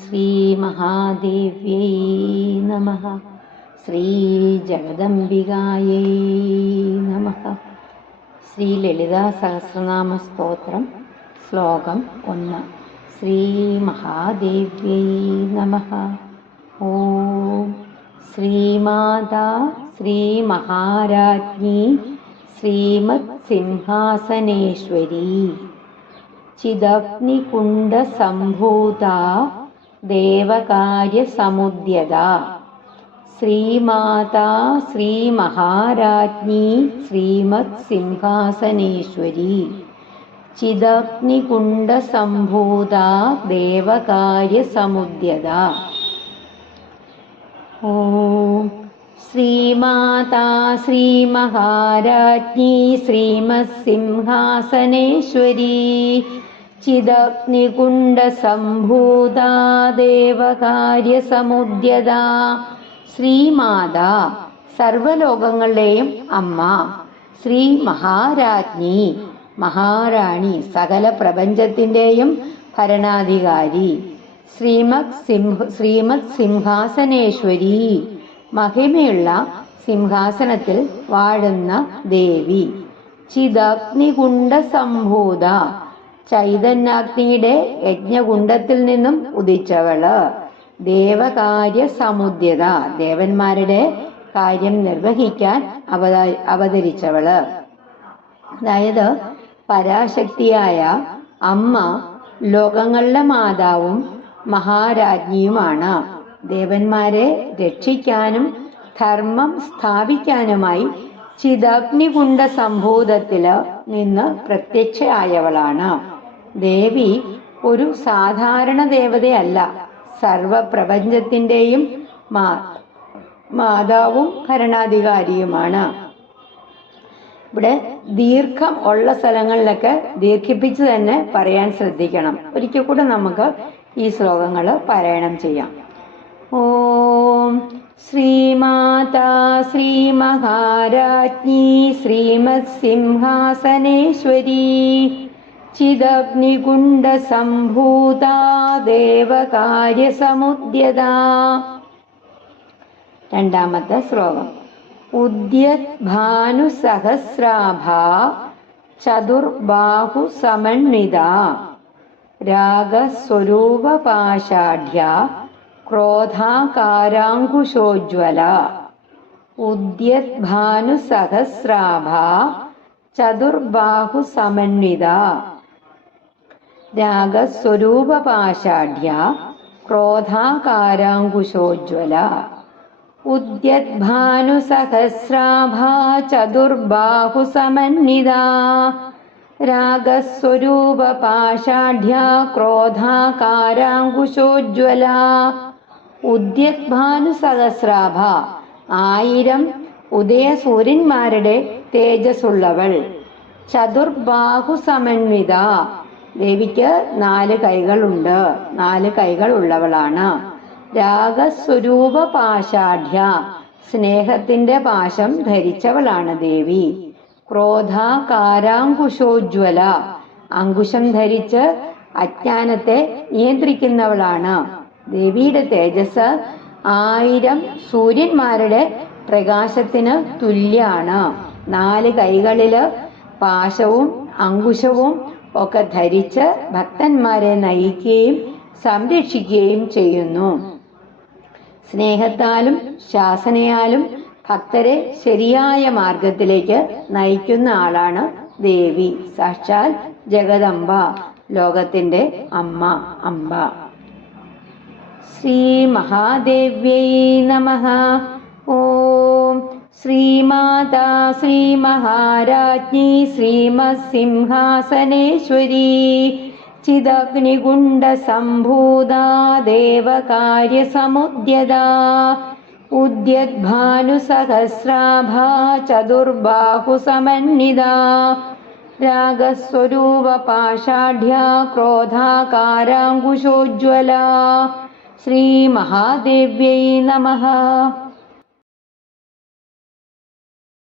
ശ്രീ മഹാദേവ്യൈ നമഃ. ശ്രീ ജഗദംബികായൈ നമഃ. ശ്രീ ലളിതാ സഹസ്രനാമ സ്തോത്രം ശ്ലോകം 1. ശ്രീ മഹാദേവ്യൈ നമഃ. ഓം ശ്രീമാതാ ശ്രീ മഹാരാജ്ഞി ശ്രീമത് സിംഹാസനേശ്വരി ചിദഗ്നികുണ്ഡസംഭൂതാ ദേവകാര്യസമുദ്യതാ ശ്രീമാതാ ശ്രീ മഹാരാജ്ഞി ശ്രീമത് സിംഹാസനേശ്വരി ചിദഗ്നികുണ്ഡസംഭൂതാ ദേവകാര്യസമുദ്യതാ. ഓം ശ്രീമാതാ ശ്രീ മഹാരാജ്ഞി ശ്രീമത് സിംഹാസനേശ്വരി ചിദഗ്നികുണ്ഡസംഭൂതാ ദേവകാര്യസമുദ്യതാ. ശ്രീമാതാ സർവലോകങ്ങളുടെയും അമ്മ, ശ്രീ മഹാരാജ്ഞി മഹാറാണി സകല പ്രപഞ്ചത്തിൻ്റെയും ഭരണാധികാരി, ശ്രീമത് സിംഹാസനേശ്വരി മഹിമയുള്ള സിംഹാസനത്തിൽ വാഴുന്ന ദേവി, ചിദഗ്നികുണ്ഡസംഭൂത ചൈതന്യാഗ്നിയുടെ യജ്ഞകുണ്ഡത്തിൽ നിന്നും ഉദിച്ചവള്, ദേവകാര്യസമുദ്യത ദേവന്മാരുടെ കാര്യം നിർവഹിക്കാൻ അവതരിച്ചവള്. അതായത് പരാശക്തിയായ അമ്മ ലോകങ്ങളുടെ മാതാവും മഹാരാജ്ഞിയുമാണ്. ദേവന്മാരെ രക്ഷിക്കാനും ധർമ്മം സ്ഥാപിക്കാനുമായി ചിദഗ്നികുണ്ഡ സംഭൂതത്തില് നിന്ന് പ്രത്യക്ഷയായവളാണ്. ദേവി ഒരു സാധാരണ ദേവതയല്ല, സർവപ്രപഞ്ചത്തിൻ്റെയും മാതാവും ഭരണാധികാരിയുമാണ്. ഇവിടെ ദീർഘം ഉള്ള സ്ഥലങ്ങളിലൊക്കെ ദീർഘിപ്പിച്ച് തന്നെ പറയാൻ ശ്രദ്ധിക്കണം. ഒരിക്കൽ കൂടെ നമുക്ക് ഈ ശ്ലോകങ്ങൾ പാരായണം ചെയ്യാം. ഓം ശ്രീമാതാ ശ്രീ മഹാരാജ്ഞി ശ്രീമത് സിംഹാസനേശ്വരി ചിദഗ്നികുണ്ഡസംഭൂതാ ദേവകാര്യസമുദ്യതാ. രണ്ടാമത്തെ ശ്ലോകം. ഉദ്യദ്ഭാനുസഹസ്രാഭാ ചതുർബാഹു സമന്വിതാ രാഗസ്വരൂപപാഷാഢ്യാ ക്രോധാകാരാങ്കുശോജ്വല. ഉദ്യദ്ഭാനുസഹസ്രാഭാ ചതുർബാഹു സമന്വിതാ രാഗസ്വരൂപപാഷാഢ്യാ ക്രോധാകാരാങ്കുശോജ്വല. ഉദ്യദ്ഭാനുസഹസ്രാഭാ ചതുർബാഹു സമന്വിതാ രാഗസ്വരൂപപാഷാഢ്യാ ക്രോധാകാരാങ്കുശോജ്വല. ഉദ്യദ്ഭാനുസഹസ്രാഭ 1000 ഉദയസൂര്യന്മാരുടെ തേജസ്സുള്ളവൾ. ചതുർബാഹു സമന്വിത ദേവിക്ക് 4 കൈകളുണ്ട്, 4 കൈകൾ ഉള്ളവളാണ്. രാഗസ്വരൂപപാഷാഢ്യ സ്നേഹത്തിന്റെ പാശം ധരിച്ചവളാണ് ദേവി. ക്രോധാകാരാങ്കുശോജ്വല അങ്കുശം ധരിച്ച് അജ്ഞാനത്തെ നിയന്ത്രിക്കുന്നവളാണ്. ദേവിയുടെ തേജസ് 1000 സൂര്യന്മാരുടെ പ്രകാശത്തിന് തുല്യാണ്. 4 കൈകളില് പാശവും അങ്കുശവും ഒക്കെ ധരിച്ച് ഭക്തന്മാരെ നയിക്കുകയും സംരക്ഷിക്കുകയും ചെയ്യുന്നു. സ്നേഹത്താലും ശാസനയാലും ഭക്തരെ ശരിയായ മാർഗത്തിലേക്ക് നയിക്കുന്ന ആളാണ് ദേവി. സാക്ഷാൽ ജഗദംബ, ലോകത്തിന്റെ അമ്മ, അംബ. ശ്രീ മഹാദേവ്യൈ നമഃ. ഓം ശ്രീമാതാ ശ്രീ മഹാരാജ്ഞി ശ്രീമത് സിംഹാസനേശ്വരി ചിദഗ്നികുണ്ഡസംഭൂതാ ദേവകാര്യസമുദ്യതാ. ഉദ്യദ്ഭാനുസഹസ്രാഭാ ചതുർബാഹു സമന്വിതാ രാഗസ്വരൂപപാഷാഢ്യാ ക്രോധാകാരാങ്കുശോജ്വല. ശ്രീ മഹാദേവ്യൈ നമഃ.